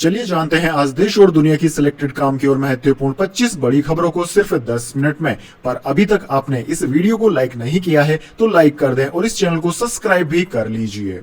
चलिए जानते हैं आज देश और दुनिया की सिलेक्टेड काम की और महत्वपूर्ण 25 बड़ी खबरों को सिर्फ 10 मिनट में। पर अभी तक आपने इस वीडियो को लाइक नहीं किया है तो लाइक कर दें और इस चैनल को सब्सक्राइब भी कर लीजिए।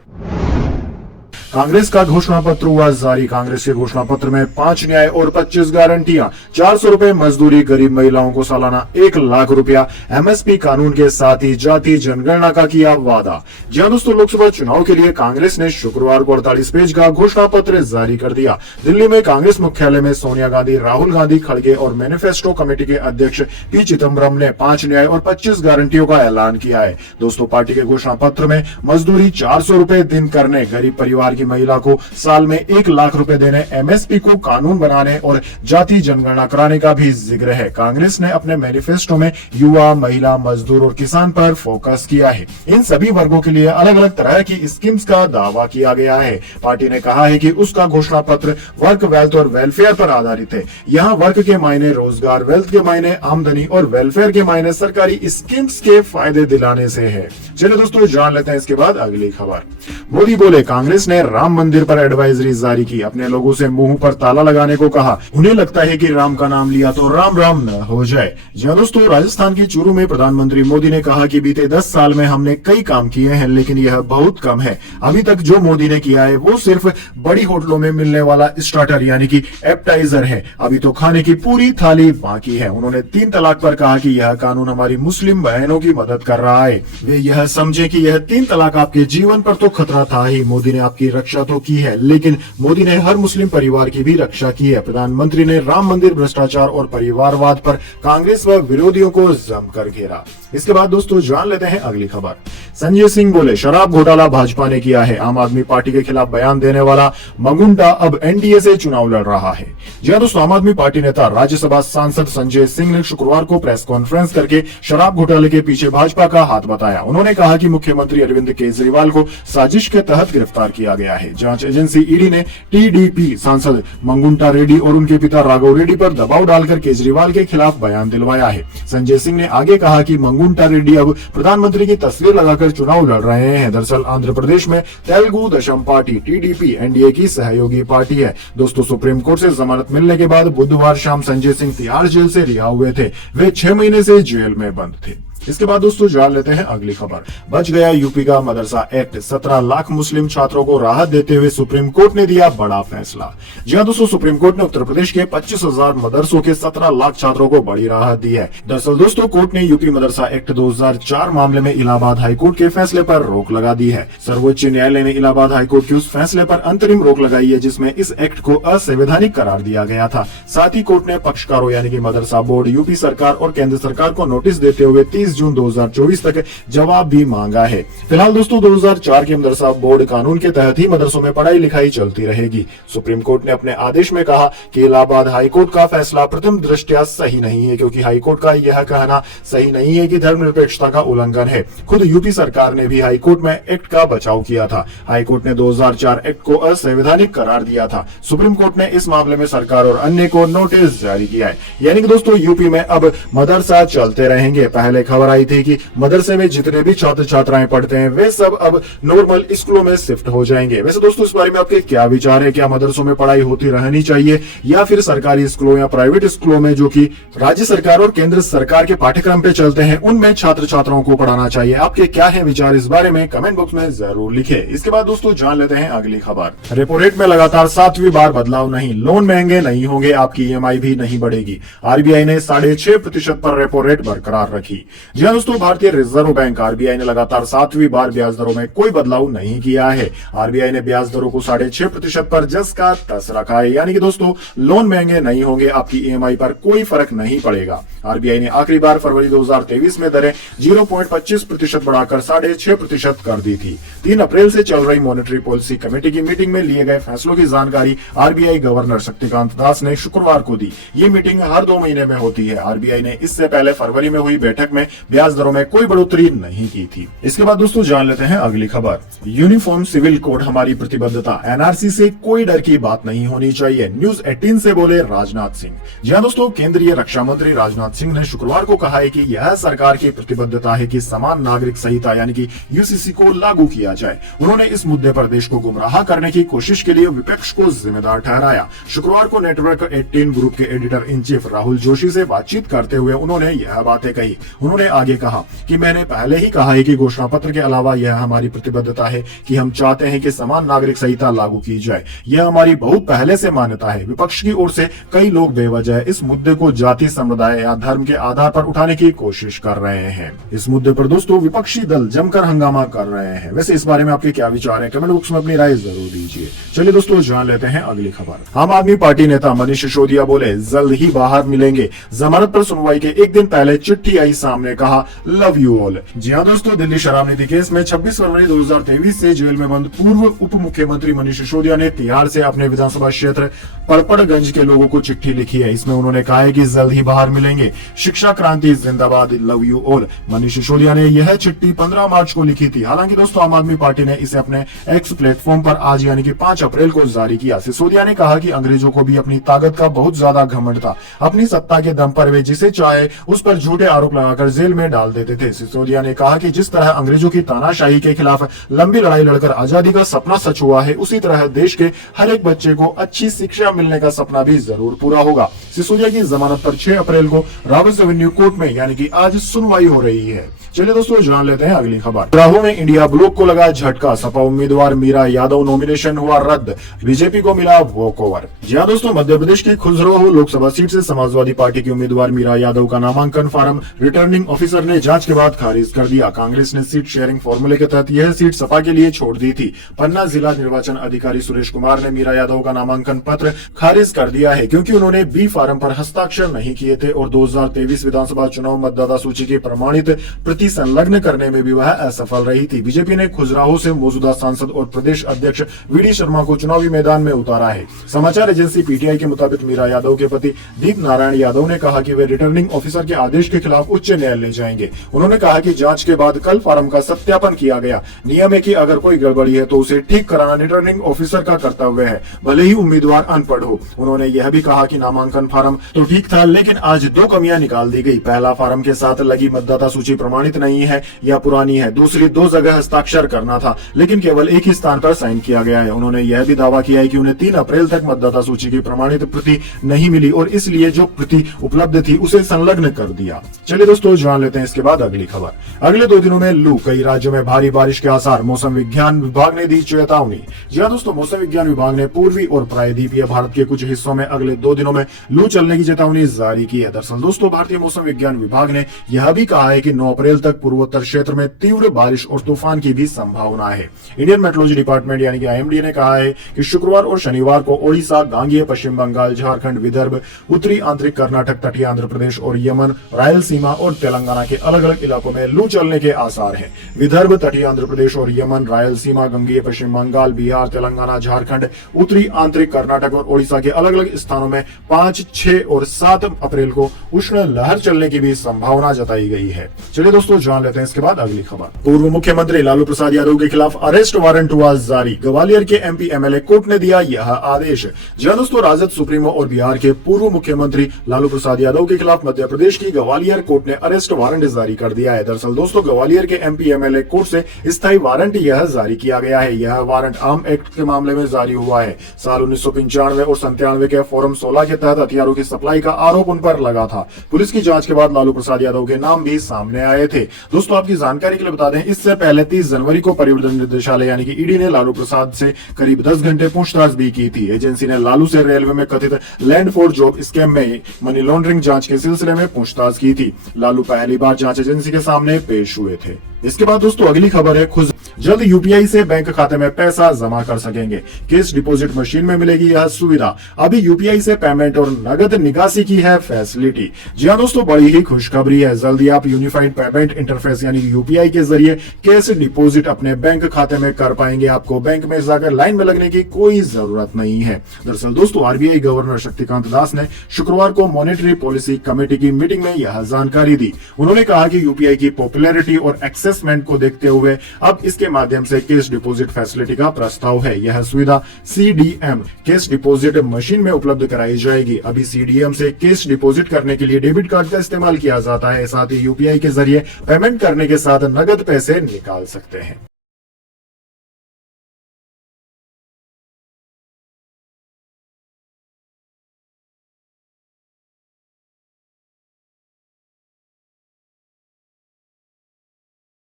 कांग्रेस का घोषणा पत्र हुआ जारी। कांग्रेस के घोषणा पत्र में 5 न्याय और 25 गारंटियां, 400 रुपए मजदूरी, गरीब महिलाओं को सालाना 1 लाख रुपया, एमएसपी कानून के साथ ही जाति जनगणना का किया वादा। जी हां दोस्तों, लोकसभा चुनाव के लिए कांग्रेस ने शुक्रवार को 48 पेज का घोषणा पत्र जारी कर दिया। दिल्ली में कांग्रेस मुख्यालय में सोनिया गांधी, राहुल गांधी खड़गे और मैनिफेस्टो कमेटी के अध्यक्ष पी चिदम्बरम ने 5 न्याय और 25 गारंटियों का ऐलान किया है। दोस्तों, पार्टी के घोषणा पत्र में मजदूरी 400 रुपए दिन करने, गरीब परिवार की महिला को साल में 1 लाख रुपए देने, एमएसपी को कानून बनाने और जाति जनगणना कराने का भी जिक्र है। कांग्रेस ने अपने मैनिफेस्टो में युवा, महिला, मजदूर और किसान पर फोकस किया है। इन सभी वर्गों के लिए अलग अलग तरह की स्कीम्स का दावा किया गया है। पार्टी ने कहा है कि उसका घोषणा पत्र वर्क, वेल्थ और वेलफेयर पर आधारित है। यहाँ वर्क के मायने रोजगार, वेल्थ के मायने आमदनी और वेलफेयर के मायने सरकारी स्कीम्स के फायदे दिलाने से है। चलिए दोस्तों, जान लेते हैं इसके बाद अगली खबर। मोदी बोले, कांग्रेस ने राम मंदिर पर एडवाइजरी जारी की, अपने लोगों से मुंह पर ताला लगाने को कहा। उन्हें लगता है कि राम का नाम लिया तो राम राम न हो जाए। जी दोस्तों, राजस्थान की चूरू में प्रधानमंत्री मोदी ने कहा कि बीते 10 साल में हमने कई काम किए हैं, लेकिन यह बहुत कम है। अभी तक जो मोदी ने किया है वो सिर्फ बड़ी होटलों में मिलने वाला स्टार्टर यानी कि एपेटाइजर है। अभी तो खाने की पूरी थाली बाकी है। उन्होंने 3 तलाक पर कहा कि यह कानून हमारी मुस्लिम बहनों की मदद कर रहा है। वे यह समझे कि यह 3 तलाक आपके जीवन पर तो खतरा था ही, मोदी ने आपकी रक्षा तो की है, लेकिन मोदी ने हर मुस्लिम परिवार की भी रक्षा की है। प्रधानमंत्री ने राम मंदिर, भ्रष्टाचार और परिवारवाद पर कांग्रेस व विरोधियों को जमकर घेरा। इसके बाद दोस्तों, जान लेते हैं अगली खबर। संजय सिंह बोले, शराब घोटाला भाजपा ने किया है। आम आदमी पार्टी के खिलाफ बयान देने वाला मंगुंडा अब एनडीए से चुनाव लड़ रहा है। जी हां दोस्तों, आम आदमी पार्टी नेता राज्यसभा सांसद संजय सिंह ने शुक्रवार को प्रेस कॉन्फ्रेंस करके शराब घोटाले के पीछे भाजपा का हाथ बताया। उन्होंने कहा कि मुख्यमंत्री अरविंद केजरीवाल को साजिश के तहत गिरफ्तार किया गया है। जांच एजेंसी ईडी ने टीडीपी सांसद मंगुंटा रेड्डी और उनके पिता राघव रेड्डी पर दबाव डालकर केजरीवाल के खिलाफ बयान दिलवाया है। संजय सिंह ने आगे कहा कि मंगुंटा रेड्डी अब प्रधानमंत्री की तस्वीर लगाकर चुनाव लड़ रहे हैं। दरअसल आंध्र प्रदेश में Telugu Desam party TDP NDA की सहयोगी पार्टी है। दोस्तों, सुप्रीम कोर्ट से जमानत मिलने के बाद बुधवार शाम संजय सिंह तिहाड़ जेल से रिहा हुए थे। वे 6 महीने से जेल में बंद थे। इसके बाद दोस्तों, जान लेते हैं अगली खबर। बच गया यूपी का मदरसा एक्ट, 17 लाख मुस्लिम छात्रों को राहत देते हुए सुप्रीम कोर्ट ने दिया बड़ा फैसला। जी हां दोस्तों, सुप्रीम कोर्ट ने उत्तर प्रदेश के 25,000 मदरसों के 17 लाख छात्रों को बड़ी राहत दी है। दरअसल दोस्तों, कोर्ट ने यूपी मदरसा एक्ट 2004 मामले में इलाहाबाद हाईकोर्ट के फैसले पर रोक लगा दी है। सर्वोच्च न्यायालय ने इलाहाबाद हाईकोर्ट के उस फैसले पर अंतरिम रोक लगाई है जिसमें इस एक्ट को असंवैधानिक करार दिया गया था। साथ ही कोर्ट ने पक्षकारों यानी कि मदरसा बोर्ड, यूपी सरकार और केंद्र सरकार को नोटिस देते हुए 30 जून 2024 तक जवाब भी मांगा है। फिलहाल दोस्तों, 2004 के मदरसा बोर्ड कानून के तहत ही मदरसों में पढ़ाई लिखाई चलती रहेगी। सुप्रीम कोर्ट ने अपने आदेश में कहा कि इलाहाबाद हाईकोर्ट का फैसला प्रथम दृष्टया सही नहीं है, क्योंकि हाईकोर्ट का यह कहना सही नहीं है कि धर्मनिरपेक्षता का उल्लंघन है। खुद यूपी सरकार ने भी हाईकोर्ट में एक्ट का बचाव किया था। हाईकोर्ट ने 2004 एक्ट को असंवैधानिक करार दिया था। सुप्रीम कोर्ट ने इस मामले में सरकार और अन्य को नोटिस जारी किया है। यानी कि दोस्तों, यूपी में अब मदरसा चलते रहेंगे। पहले खबर आई थी कि मदरसे में जितने भी छात्र छात्राएं पढ़ते हैं वे सब अब नॉर्मल स्कूलों में शिफ्ट हो जाएंगे। वैसे दोस्तों, इस बारे में आपके क्या विचार है? क्या मदरसों में पढ़ाई होती रहनी चाहिए या फिर सरकारी स्कूलों या प्राइवेट स्कूलों में जो कि राज्य सरकार और केंद्र सरकार के पाठ्यक्रम पे चलते हैं उनमें छात्र छात्राओं को पढ़ाना चाहिए? आपके क्या है विचार इस बारे में? कमेंट बॉक्स में जरूर लिखे। इसके बाद दोस्तों, जान लेते हैं अगली खबर। रेपो रेट में लगातार 7वीं बार बदलाव नहीं, लोन महंगे नहीं होंगे, आपकी ईएमआई भी नहीं बढ़ेगी। आरबीआई ने 6.5% पर रेपो रेट बरकरार रखी। जी हां दोस्तों, भारतीय रिजर्व बैंक आरबीआई ने लगातार 7वीं बार ब्याज दरों में कोई बदलाव नहीं किया है। आरबीआई ने ब्याज दरों को 6.5% पर जस का तस रखा है। यानी कि दोस्तों, लोन महंगे नहीं होंगे, आपकी ईएमआई पर कोई फर्क नहीं पड़ेगा। आरबीआई ने आखिरी बार फरवरी 2023 में दरें 0.25% बढ़ाकर 6.5% कर दी थी। 3 अप्रैल से चल रही मॉनेटरी पॉलिसी कमेटी की मीटिंग में लिए गए फैसलों की जानकारी आरबीआई गवर्नर शक्तिकांत दास ने शुक्रवार को दी। ये मीटिंग हर 2 महीने में होती है। आरबीआई ने इससे पहले फरवरी में हुई बैठक में ब्याज दरों में कोई बढ़ोतरी नहीं की थी। इसके बाद दोस्तों जान लेते हैं अगली खबर। यूनिफॉर्म सिविल कोड हमारी प्रतिबद्धता, एनआरसी से कोई डर की बात नहीं होनी चाहिए, न्यूज 18 से बोले राजनाथ सिंह। जी हां दोस्तों, केंद्रीय रक्षा मंत्री राजनाथ सिंह ने शुक्रवार को कहा है कि यह सरकार की प्रतिबद्धता है कि समान नागरिक संहिता यानी कि यूसीसी को लागू किया जाए। उन्होंने इस मुद्दे पर देश को गुमराह करने की कोशिश के लिए विपक्ष को जिम्मेदार ठहराया। शुक्रवार को नेटवर्क 18 ग्रुप के editor in chief Rahul Joshi से बातचीत करते हुए उन्होंने यह बातें कही। उन्होंने आगे कहा कि मैंने पहले ही कहा है कि घोषणा पत्र के अलावा यह हमारी प्रतिबद्धता है कि हम चाहते हैं कि समान नागरिक संहिता लागू की जाए। यह हमारी बहुत पहले से मान्यता है। विपक्ष की ओर से कई लोग बेवजह इस मुद्दे को जाति, समुदाय या धर्म के आधार पर उठाने की कोशिश कर रहे हैं। इस मुद्दे पर दोस्तों विपक्षी दल जमकर हंगामा कर रहे हैं। वैसे इस बारे में आपके क्या विचार हैं? कमेंट बॉक्स में अपनी राय जरूर दीजिए। चलिए दोस्तों जान लेते हैं अगली खबर। आम आदमी पार्टी नेता मनीष सिसोदिया बोले जल्द ही बाहर मिलेंगे। जमानत पर सुनवाई के एक दिन पहले चिट्ठी आई सामने, कहा लव यू ऑल। जी हाँ दोस्तों, दिल्ली शराब नीति केस में 26 फरवरी 2023 से जेल में बंद पूर्व उप मुख्यमंत्री मनीष सिसोदिया ने तिहाड़ से अपने विधानसभा क्षेत्र पड़पड़गंज के लोगों को चिट्ठी लिखी है। इसमें उन्होंने कहा है कि जल्द ही बाहर मिलेंगे, शिक्षा क्रांति जिंदाबाद, love you all. Manish Sisodia ने यह चिट्ठी 15 मार्च को लिखी थी। हालांकि दोस्तों आम आदमी पार्टी ने इसे अपने एक्स प्लेटफॉर्म पर आज यानी कि 5 अप्रैल को जारी किया। सिसोदिया ने कहा कि अंग्रेजों को भी अपनी ताकत का बहुत ज्यादा घमंड था। अपनी सत्ता के दम पर वे जिसे चाहे उस पर झूठे आरोप लगाकर जेल में डाल देते थे। सिसोदिया ने कहा कि जिस तरह अंग्रेजों की तानाशाही के खिलाफ लंबी लड़ाई लड़कर आजादी का सपना सच हुआ है, उसी तरह देश के हर एक बच्चे को अच्छी शिक्षा मिलने का सपना भी जरूर पूरा होगा। सिसोदिया की जमानत पर 6 अप्रैल को रॉबर्ट्स एवेन्यू कोर्ट में यानी कि आज सुनवाई हो रही है। चलिए दोस्तों जान लेते हैं अगली खबर। राहुल में इंडिया ब्लॉक को लगा झटका, सपा उम्मीदवार मीरा यादव नॉमिनेशन हुआ रद्द, बीजेपी को मिला वॉकओवर। जी हां दोस्तों, मध्य प्रदेश की खुजरोह लोकसभा सीट से समाजवादी पार्टी की उम्मीदवार मीरा यादव का नामांकन फार्म रिटर्निंग ऑफिसर ने जांच के बाद खारिज कर दिया। कांग्रेस ने सीट शेयरिंग फॉर्मूले के तहत यह सीट सपा के लिए छोड़ दी थी। पन्ना जिला निर्वाचन अधिकारी सुरेश कुमार ने मीरा यादव का नामांकन पत्र खारिज कर दिया है क्योंकि उन्होंने बी फार्म पर हस्ताक्षर नहीं किए थे और 2023 विधानसभा चुनाव मतदाता सूची की प्रमाणित प्रति संलग्न करने में भी वह असफल रही थी। बीजेपी ने खुजराहो से मौजूदा सांसद और प्रदेश अध्यक्ष वीडी शर्मा को चुनावी मैदान में उतारा है। समाचार एजेंसी पीटीआई के मुताबिक मीरा यादव के पति दीप नारायण यादव ने कहा कि वे रिटर्निंग ऑफिसर के आदेश के खिलाफ उच्च न्यायालय जाएंगे। उन्होंने कहा कि जांच के बाद कल फार्म का सत्यापन किया गया। नियम है कि अगर कोई गड़बड़ी है तो उसे ठीक कराना रिटर्निंग ऑफिसर का कर्तव्य है, भले ही उम्मीदवार अनपढ़ हो। उन्होंने यह भी कहा कि नामांकन फार्म तो ठीक था, लेकिन आज 2 कमियां निकाल दी गई। पहला, फार्म के साथ लगी मतदाता सूची प्रमाणित नहीं है या पुरानी है। दूसरी, 2 जगह हस्ताक्षर करना था लेकिन केवल एक ही स्थान पर साइन किया गया है। उन्होंने यह भी दावा किया है कि उन्हें 3 अप्रैल तक मतदाता सूची की प्रमाणित प्रति नहीं मिली और इसलिए जो प्रति उपलब्ध थी उसे संलग्न कर दिया। चलिए दोस्तों जान लेते हैं इसके बाद अगली खबर। अगले 2 दिनों में लू, कई राज्यों में भारी बारिश के आसार, मौसम विज्ञान विभाग ने दी चेतावनी। जी हां दोस्तों, मौसम विज्ञान विभाग ने पूर्वी और प्रायद्वीपीय भारत के कुछ हिस्सों में अगले 2 दिनों में लू चलने की चेतावनी जारी की है। दरअसल दोस्तों भारतीय मौसम विज्ञान विभाग ने यह भी कहा है कि 9 अप्रैल तक पूर्वोत्तर क्षेत्र में तीव्र बारिश और तूफान की भी संभावना है। इंडियन मेट्रोलॉजी डिपार्टमेंट यानी कि आईएमडी ने कहा है कि शुक्रवार और शनिवार को ओडिशा, गांगेय पश्चिम बंगाल, झारखंड, विदर्भ, उत्तरी आंतरिक कर्नाटक, तटीय आंध्र प्रदेश और यमन, रायलसीमा और तेलंगाना के अलग अलग इलाकों में लू चलने के आसार हैं। विदर्भ, तटीय आंध्र प्रदेश और यमन, रायलसीमा, गांगेय पश्चिम बंगाल, बिहार, तेलंगाना, झारखंड, उत्तरी आंतरिक कर्नाटक और ओडिशा के अलग अलग स्थानों में 5, 6 और 7 अप्रैल को उष्ण लहर चलने की भी संभावना जताई गई है। चलिए दोस्तों जान लेते हैं इसके बाद अगली खबर। पूर्व मुख्यमंत्री लालू प्रसाद यादव के खिलाफ अरेस्ट वारंट हुआ जारी, ग्वालियर के एमपी एमएलए कोर्ट ने दिया यह आदेश। जी दोस्तों, राजद सुप्रीमो और बिहार के पूर्व मुख्यमंत्री लालू प्रसाद यादव के खिलाफ मध्य प्रदेश की ग्वालियर कोर्ट ने अरेस्ट वारंट जारी कर दिया है। दरअसल दोस्तों ग्वालियर के एमपी एमएलए कोर्ट से स्थायी वारंट यह जारी किया गया है। यह वारंट आर्म एक्ट के मामले में जारी हुआ है। साल 1995 और 97 के फॉर्म 16 के तहत हथियारों की सप्लाई का आरोप उन पर लगा था। पुलिस की जांच के बाद लालू प्रसाद यादव के नाम भी सामने आए थे। दोस्तों आपकी जानकारी के लिए बता दें, इससे पहले 30 जनवरी को परिवर्तन निदेशालय यानी कि ईडी ने लालू प्रसाद से करीब 10 घंटे पूछताछ भी की थी। एजेंसी ने लालू से रेलवे में कथित लैंड फॉर जॉब स्कैम में मनी लॉन्ड्रिंग जांच के सिलसिले में पूछताछ की थी। लालू पहली बार जांच एजेंसी के सामने पेश हुए थे। इसके बाद दोस्तों अगली खबर है, खुद जल्द यूपीआई से बैंक खाते में पैसा जमा कर सकेंगे। कैश डिपॉजिट मशीन में मिलेगी यह सुविधा। अभी यूपीआई से पेमेंट और नगद निकासी की है फैसिलिटी। जी हाँ दोस्तों, बड़ी ही खुशखबरी है। जल्दी आप यूनिफाइड पेमेंट इंटरफेस यानी यूपीआई के जरिए कैश डिपॉजिट अपने बैंक खाते में कर पाएंगे। आपको बैंक में जाकर लाइन में लगने की कोई जरूरत नहीं है। दरअसल दोस्तों, आरबीआई गवर्नर शक्तिकांत दास ने शुक्रवार को मॉनेटरी पॉलिसी कमेटी की मीटिंग में यह जानकारी दी। उन्होंने कहा कि यूपीआई की पॉपुलैरिटी और एक्सेसमेंट को देखते हुए अब इसके माध्यम से कैश डिपॉजिट फैसिलिटी का प्रस्ताव है। यह सुविधा सीडीएम कैश डिपॉजिट मशीन में उपलब्ध कराई जाएगी। अभी सीडीएम से कैश डिपॉजिट करने के लिए डेबिट कार्ड का इस्तेमाल किया जाता है। साथ ही यूपीआई के जरिए पेमेंट करने के साथ नगद पैसे निकाल सकते हैं।